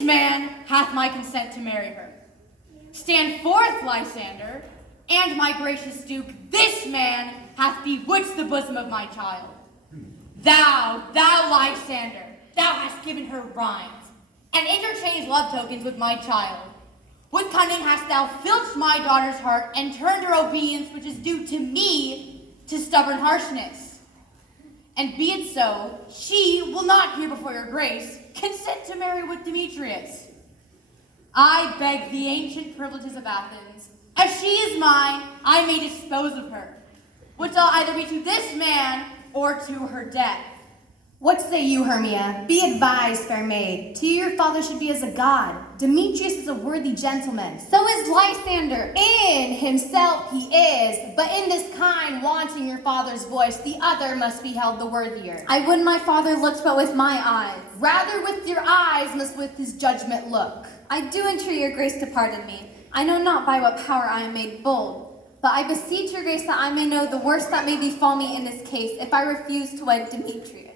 man hath my consent to marry her. Stand forth, Lysander, and my gracious Duke, this man hath bewitched the bosom of my child. Thou Lysander, thou hast given her rhymes, and interchanged love tokens with my child. With cunning hast thou filched my daughter's heart, and turned her obedience, which is due to me, to stubborn harshness. And be it so, she will not here before your grace consent to marry with Demetrius. I beg the ancient privileges of Athens, as she is mine, I may dispose of her, which shall either be to this man or to her death. What say you, Hermia? Be advised, fair maid. To you your father should be as a god. Demetrius is a worthy gentleman. So is Lysander. In himself he is, but in this kind, wanting your father's voice, the other must be held the worthier. I would my father looked but with my eyes. Rather with your eyes must with his judgment look. I do entreat your grace to pardon me. I know not by what power I am made bold, but I beseech your grace that I may know the worst that may befall me in this case if I refuse to wed Demetrius.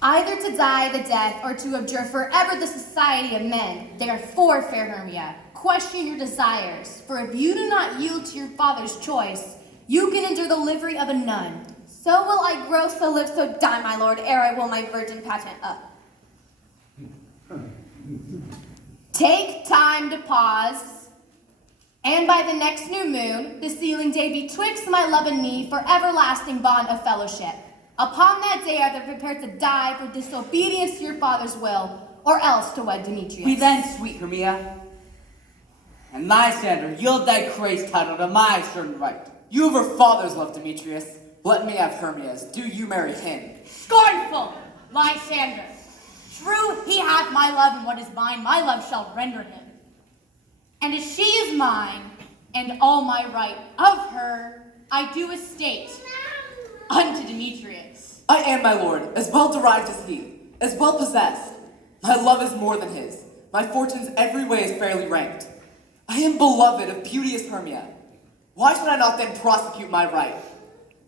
Either to die the death or to abjure forever the society of men. Therefore, fair Hermia, question your desires, for if you do not yield to your father's choice, you can endure the livery of a nun. So will I grow, so live, so die, my lord, ere I will my virgin patent up. Take time to pause, and by the next new moon, the sealing day betwixt my love and me for everlasting bond of fellowship. Upon that day either prepare to die for disobedience to your father's will, or else to wed Demetrius. We then, sweet Hermia, and Lysander, yield thy crazed title to my certain right. You of her father's love, Demetrius. Let me have Hermia's. Do you marry him? Scornful, Lysander. True, he hath my love, and what is mine, my love shall render him. And as she is mine, and all my right of her, I do estate unto Demetrius. I am, my lord, as well derived as he, as well possessed. My love is more than his. My fortunes every way is fairly ranked. I am beloved of beauteous Hermia. Why should I not then prosecute my right?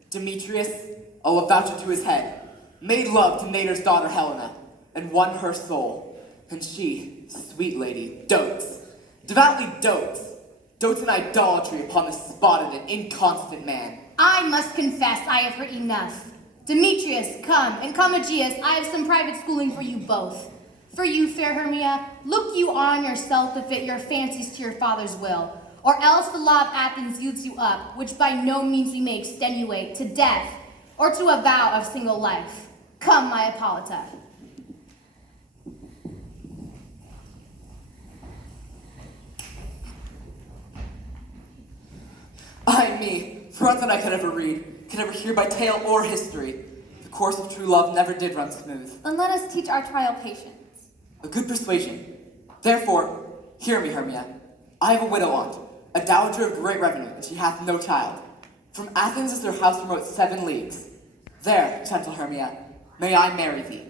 Demetrius, I'll avouch it to his head, made love to Nader's daughter Helena, and won her soul. And she, sweet lady, dotes, devoutly dotes in idolatry upon the spotted and inconstant man. I must confess I have heard enough. Demetrius, come, and Commagenius, I have some private schooling for you both. For you, fair Hermia, look you on yourself to fit your fancies to your father's will, or else the law of Athens yields you up, which by no means we may extenuate, to death, or to a vow of single life. Come, my Hippolyta. Ay me, for aught that I could ever read, could ever hear by tale or history, the course of true love never did run smooth. Then let us teach our trial patience. A good persuasion. Therefore, hear me, Hermia. I have a widow aunt, a dowager of great revenue, and she hath no child. From Athens is their house remote 7 leagues. There, gentle Hermia, may I marry thee.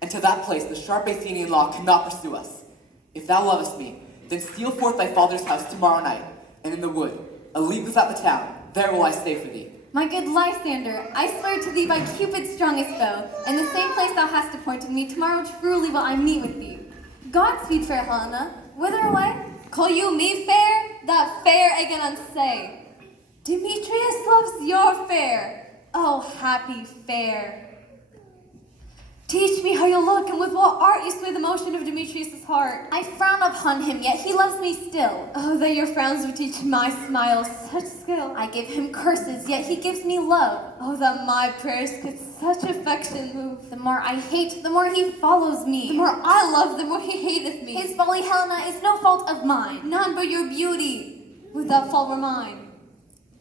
And to that place the sharp Athenian law cannot pursue us. If thou lovest me, then steal forth thy father's house tomorrow night, and in the wood, a league without the town, there will I stay for thee. My good Lysander, I swear to thee by Cupid's strongest bow, in the same place thou hast appointed me, tomorrow truly will I meet with thee. Godspeed, fair Helena. Whither away? Call you me fair? That fair I can unsay. Demetrius loves your fair. Oh, happy fair. Teach me how you look, and with what art you sway the motion of Demetrius' heart. I frown upon him, yet he loves me still. Oh, that your frowns would teach my smiles such skill. I give him curses, yet he gives me love. Oh, that my prayers could such affection move. The more I hate, the more he follows me. The more I love, the more he hateth me. His folly, Helena, is no fault of mine. None but your beauty. Would that fault were mine.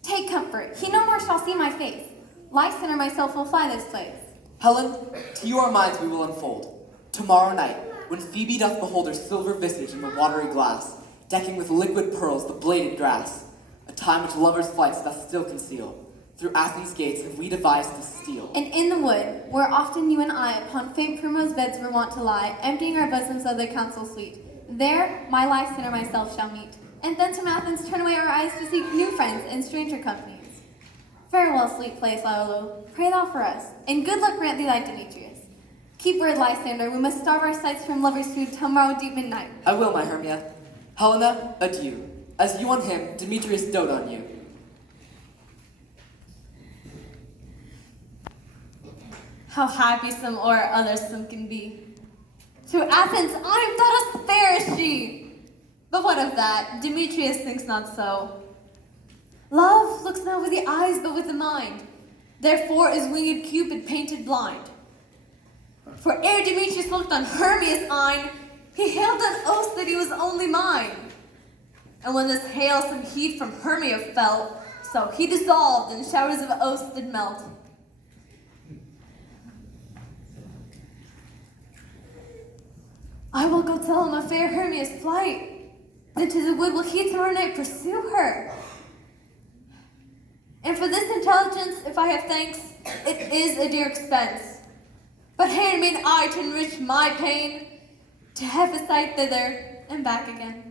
Take comfort, he no more shall see my face. Lysander myself will fly this place. Helen, to you our minds we will unfold. Tomorrow night, when Phoebe doth behold her silver visage in the watery glass, decking with liquid pearls the bladed grass, a time which lovers' flights doth still conceal, through Athens' gates have we devised to steal. And in the wood, where often you and I upon faint primrose beds were wont to lie, emptying our bosoms of the counsel sweet, there my Lysander myself shall meet, and thence from Athens turn away our eyes to seek new friends and stranger companies. Farewell, sweet place, Iolo. Pray thou for us, and good luck grant thee thy Demetrius. Keep word, Lysander. We must starve our sights from lover's food tomorrow deep midnight. I will, my Hermia. Helena, adieu. As you on him, Demetrius dote on you. How happy some or others some can be. To Athens, I am thought as fair as she. But what of that? Demetrius thinks not so. Love looks not with the eyes, but with the mind. Therefore is winged Cupid painted blind. For ere Demetrius looked on Hermia's eyne, he hailed an oath that he was only mine. And when this hail some heat from Hermia fell, so he dissolved and showers of oaths did melt. I will go tell him of fair Hermia's flight. Then to the wood will he tomorrow night pursue her. And for this intelligence, if I have thanks, it is a dear expense. But here mean I to enrich my pain, to have a sight thither and back again.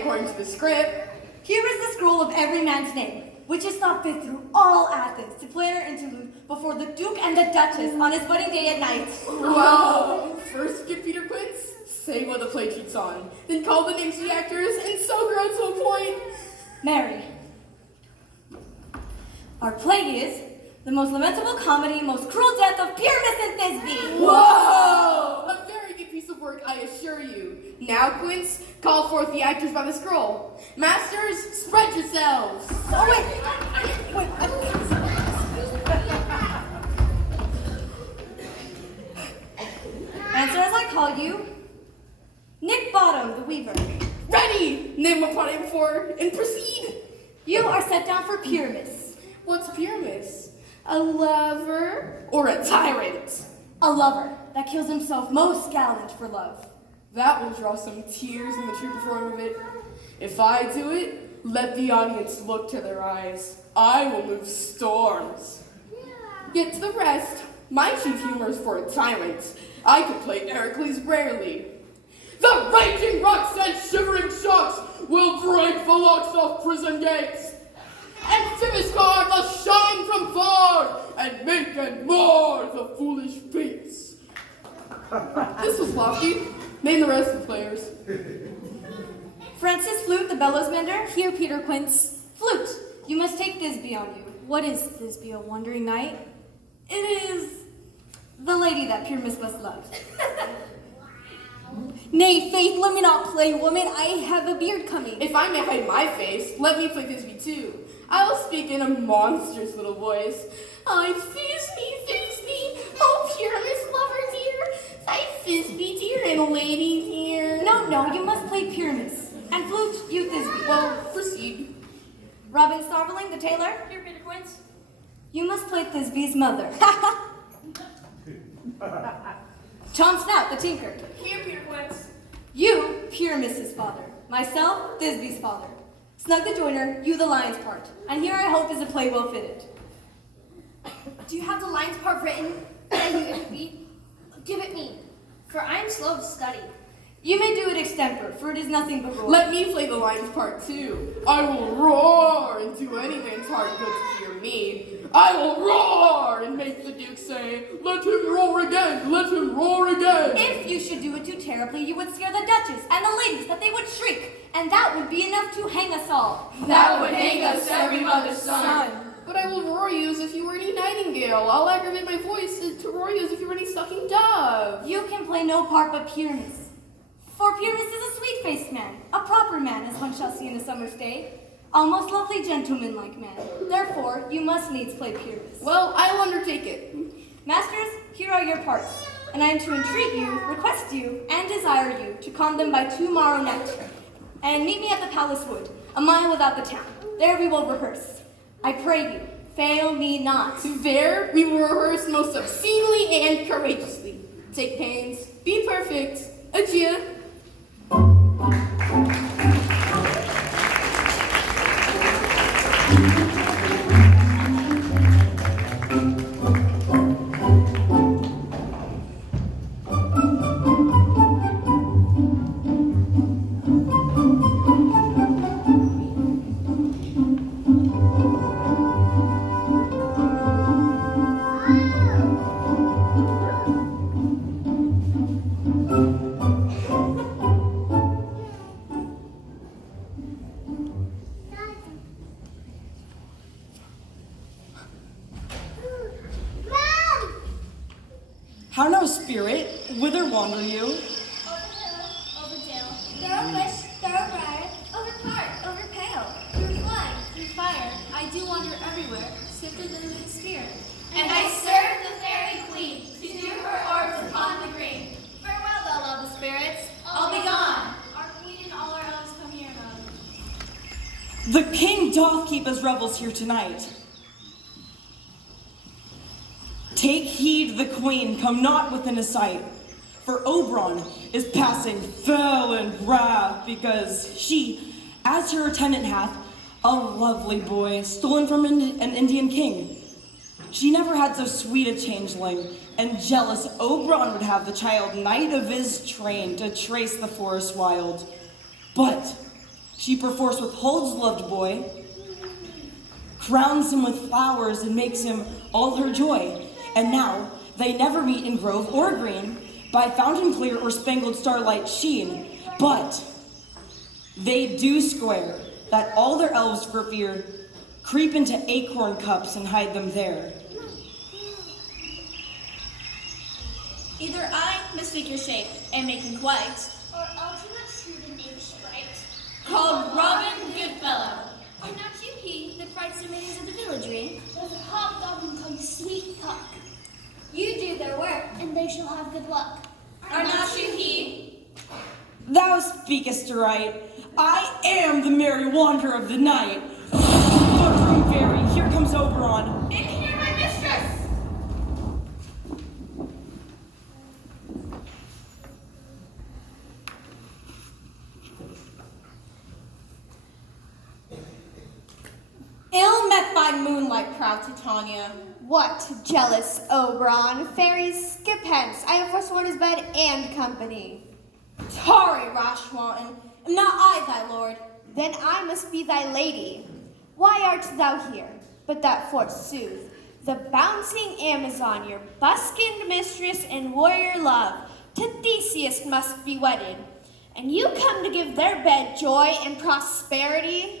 According to the script. Here is the scroll of every man's name, which is thought fit through all Athens to play an interlude before the Duke and the Duchess on his wedding day at night. Wow! First get Peter Quince, say what the play treats on, then call the names of the actors, and so grow to a point. Mary. Our play is the most lamentable comedy, most cruel death of Pyramus and Thisbe. Whoa! A very good piece of work, I assure you. Now, Quince, call forth the actors by the scroll. Masters, spread yourselves. Oh, wait. Answer as I call you. Nick Bottom, the weaver. Ready! Name upon it before, and proceed. You are set down for Pyramus. What's Pyramus? A lover or a tyrant? A lover that kills himself most gallant for love. That will draw some tears in the true performance of it. If I do it, let the audience look to their eyes. I will move storms. Yet to the rest, my chief humor is for a tyrant. I could play Heracles rarely. The raging rocks and shivering shocks will break the locks of prison gates. And Simiscar will shine from far and make and mar the foolish beats. This was lofty. Name the rest of the players. Francis Flute, the bellows mender. Here, Peter Quince. Flute, you must take Thisbe on you. What is Thisbe, a wandering knight? It is the lady that Pyramus must love. Nay, Faith, let me not play, woman. I have a beard coming. If I may hide my face, let me play Thisbe too. I will speak in a monstrous little voice. I Thisbe, oh Pyramus lover dear, thy Thisbe dear and lady dear. No, you must play Pyramus. And Flute, you Thisbe. Well, proceed. Robin Starveling, the tailor. Here, Peter Quince. You must play Thisbe's mother. John Snout, the tinker. Here, Peter Quince. You, Pyramus's father. Myself, Thisbe's father. Snug the joiner, you the lion's part. And here I hope is a play well fitted. Do you have the lion's part written? Give it me, for I am slow of study. You may do it extempore, for it is nothing but roar. Let me play the lion's part too. I will roar and do any man's heart good to hear me. I will roar and make the Duke say, let him roar again, let him roar again. If you should do it too terribly, you would scare the Duchess and the ladies that they would shriek, and that would be enough to hang us all. That would hang us, every mother's son. But I will roar you as if you were any nightingale. I'll aggravate my voice to roar you as if you were any sucking dove. You can play no part but Pyramus. For Pyramus is a sweet-faced man, a proper man, as one shall see in a summer's day. A most lovely gentleman-like man. Therefore, you must needs play Pyramus. Well, I'll undertake it. Masters, here are your parts, and I am to entreat you, request you, and desire you to con them by tomorrow night, and meet me at the Palace Wood, a mile without the town. There we will rehearse. I pray you, fail me not. There we will rehearse most obscenely and courageously. Take pains. Be perfect. Adieu. How now, spirit? Whither wander you? Over hill, over dale, through bush, through briar, over park, over pale, through flood, through fire. I do wander everywhere, swifter than the spirit. And I serve the fairy queen to do her orbs upon the green. Farewell, thou love of spirits. I'll be gone. Our queen and all our elves come here, love. The king doth keep his revels here tonight. Take heed, the queen come not within his sight, for Oberon is passing fell in wrath, because she, as her attendant hath, a lovely boy stolen from an Indian king. She never had so sweet a changeling, and jealous Oberon would have the child knight of his train to trace the forest wild. But she perforce withholds loved boy, crowns him with flowers, and makes him all her joy. And now they never meet in grove or green, by fountain clear or spangled starlight sheen, but they do square that all their elves for fear creep into acorn cups and hide them there. Either I mistake your shape and make him quite, Or I'll do not true the name sprite. called Robin Goodfellow. Are not you he that frights the maidens of the villagery? With a hobgoblin called Sweet Puck. You do their work, and they shall have good luck. Are not you he? Thou speakest right. I am the merry wanderer of the night. Thundering fairy, here comes Oberon. In here, my mistress! Ill met by moonlight, proud Titania. What, jealous Oberon? Fairies, skip hence. I have forsworn his bed and company. Tarry, rash wanton, am not I thy lord? Then I must be thy lady. Why art thou here? But that forsooth, the bouncing Amazon, your buskined mistress and warrior love, to Theseus must be wedded. And you come to give their bed joy and prosperity?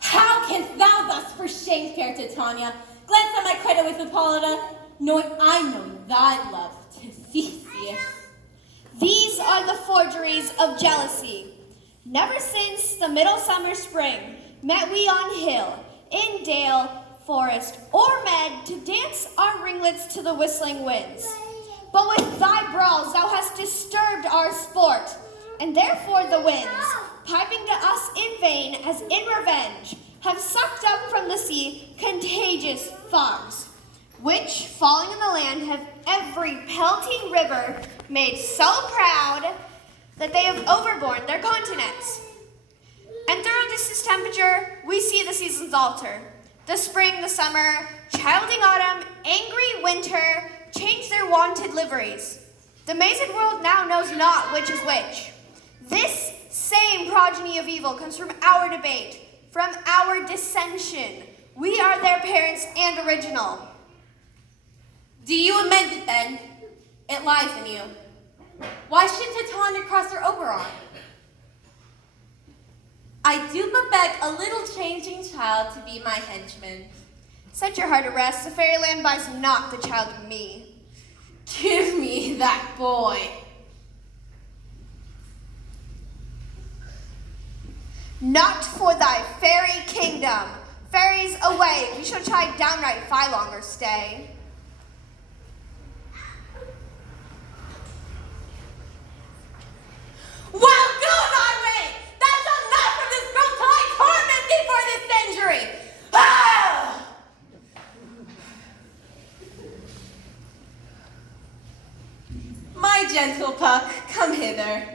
How canst thou thus for shame, fair Titania, glance on my cradle with Hippolyta, knowing I know thy love to Theseus? These are the forgeries of jealousy. Never since the midsummer spring met we on hill, in dale, forest, or mead to dance our ringlets to the whistling winds. But with thy brawls thou hast disturbed our sport, and therefore the winds, piping to us in vain as in revenge, have sucked up from the sea contagious fogs, which, falling in the land, have every pelting river made so proud that they have overborne their continents. And through this temperature, we see the seasons alter. The spring, the summer, childing autumn, angry winter, change their wonted liveries. The mazed world now knows not which is which. This same progeny of evil comes from our debate, from our dissension. We are their parents and original. Do you amend it then? It lies in you. Why should Titania cross her Oberon? I do but beg a little changing child to be my henchman. Set your heart at rest. The fairyland buys not the child of me. Give me that boy. Not for thy fairy kingdom. Fairies away. We shall try downright if I longer stay. Well, go thy way! Thou shalt not from this girl till I torment thee for this injury! Ah! Puck, come hither.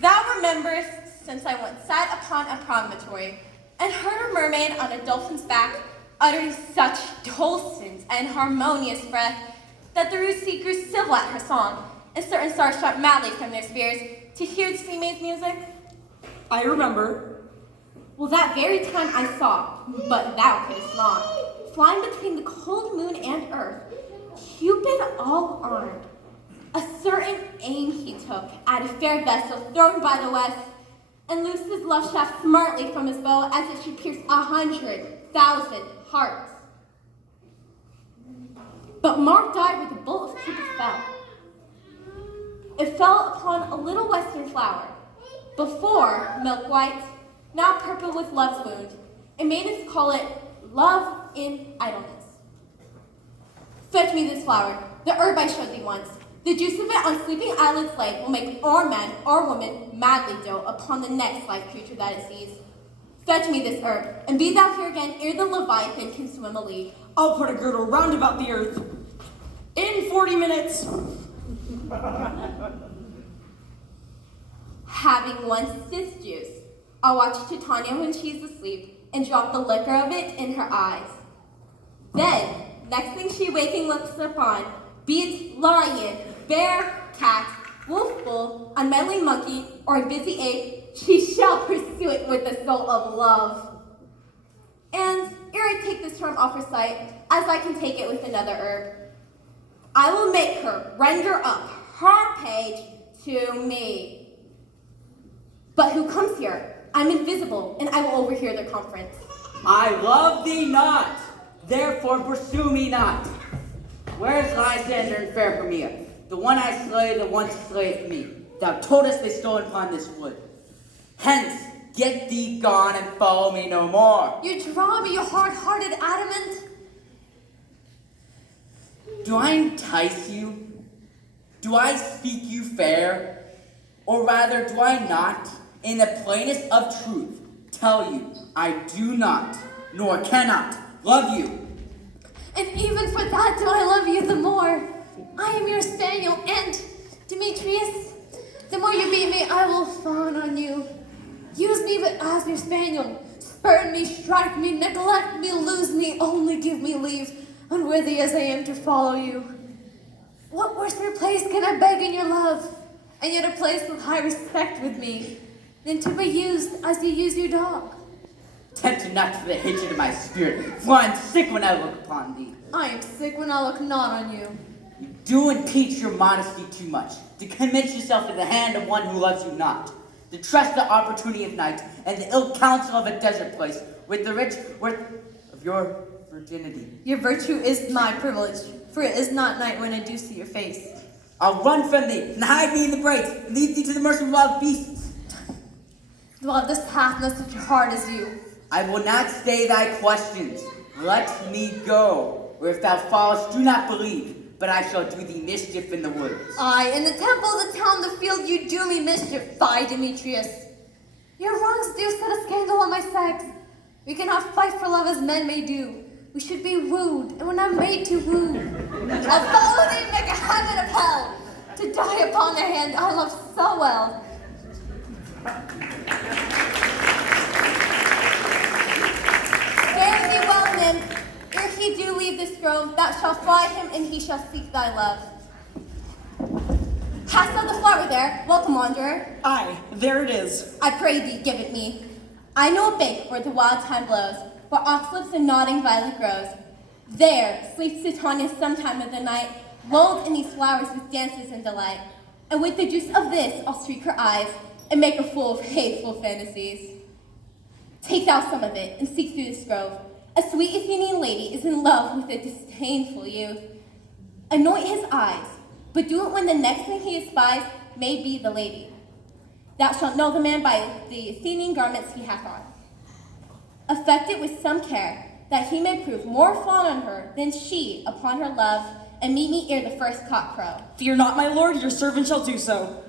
Thou rememberest, since I once sat upon a promontory, and heard a mermaid on a dolphin's back uttering such dulcet and harmonious breath that the rude sea grew civil at her song, and certain stars shot madly from their spheres to hear the sea maid's music? I remember. Well, that very time I saw, but thou couldst not, flying between the cold moon and earth, Cupid all armed. A certain aim he took at a fair vessel thrown by the west, and loosed his love shaft smartly from his bow as it should pierce 100,000 hearts. But Mark died where the bullet of Cupid fell. It fell upon a little western flower, before milk white, now purple with love's wound, and maidens call it love in idleness. Fetch me this flower, the herb I showed thee once. The juice of it on sleeping eyelids laid will make or man or woman madly dote upon the next live creature that it sees. Fetch me this herb, and be thou here again ere the Leviathan can swim a league. I'll put a girdle round about the earth. In 40 minutes. Having once this juice, I'll watch Titania when she's asleep and drop the liquor of it in her eyes. Then, next thing she waking looks upon, be it lion, bear, cat, wolf, bull, unmeddling monkey, or busy ape, she shall pursue it with the soul of love. And ere I take this term off her sight, as I can take it with another herb, I will make her render up her page to me. But who comes here? I'm invisible, and I will overhear their conference. I love thee not, therefore pursue me not. Where is Lysander and fair Hermia? The one I slay, the one slayeth me. Thou toldest they stole upon this wood. Hence, get thee gone and follow me no more. You draw me, you hard-hearted adamant. Do I entice you? Do I speak you fair? Or rather, do I not, in the plainest of truth, tell you I do not, nor cannot, love you? And even for that do I love you the more. I am your spaniel, and, Demetrius, the more you beat me, I will fawn on you. Use me but as your spaniel. Spurn me, strike me, neglect me, lose me, only give me leave, unworthy as I am to follow you. What worse place can I beg in your love, and yet a place with high respect with me, than to be used as you use your dog? Tempted not to the hatred of my spirit, for I am sick when I look upon thee. I am sick when I look not on you. You do impeach your modesty too much, to commit yourself to the hand of one who loves you not, to trust the opportunity of night and the ill counsel of a desert place with the rich worth of your virginity. Your virtue is my privilege, for it is not night when I do see your face. I'll run from thee and hide me in the brakes and leave thee to the mercy of wild beasts. Love this hath not such a heart as you. I will not stay thy questions. Let me go, or if thou fallest, do not believe, but I shall do thee mischief in the woods. Aye, in the temple, the town, the field, you do me mischief. Fie, Demetrius. Your wrongs do set a scandal on my sex. We cannot fight for love as men may do. We should be wooed, and we're not made to woo. I'll follow thee, make a habit of hell, to die upon the hand I love so well. Fare thee well, nymph. Ere he do leave this grove, thou shalt fly him, and he shall seek thy love. Hast thou the flower there? Welcome, wanderer. Aye, there it is. I pray thee, give it me. I know a bank where the wild thyme blows, where oxlips and nodding violet grows. There sleeps Titania sometime of the night, lulled in these flowers with dances and delight. And with the juice of this, I'll streak her eyes and make her full of hateful fantasies. Take thou some of it and seek through this grove. A sweet Athenian lady is in love with a disdainful youth. Anoint his eyes, but do it when the next thing he espies may be the lady. Thou shalt know the man by the Athenian garments he hath on. Affect it with some care, that he may prove more fond on her than she upon her love, and meet me ere the first cock crow. Fear not, my lord, your servant shall do so.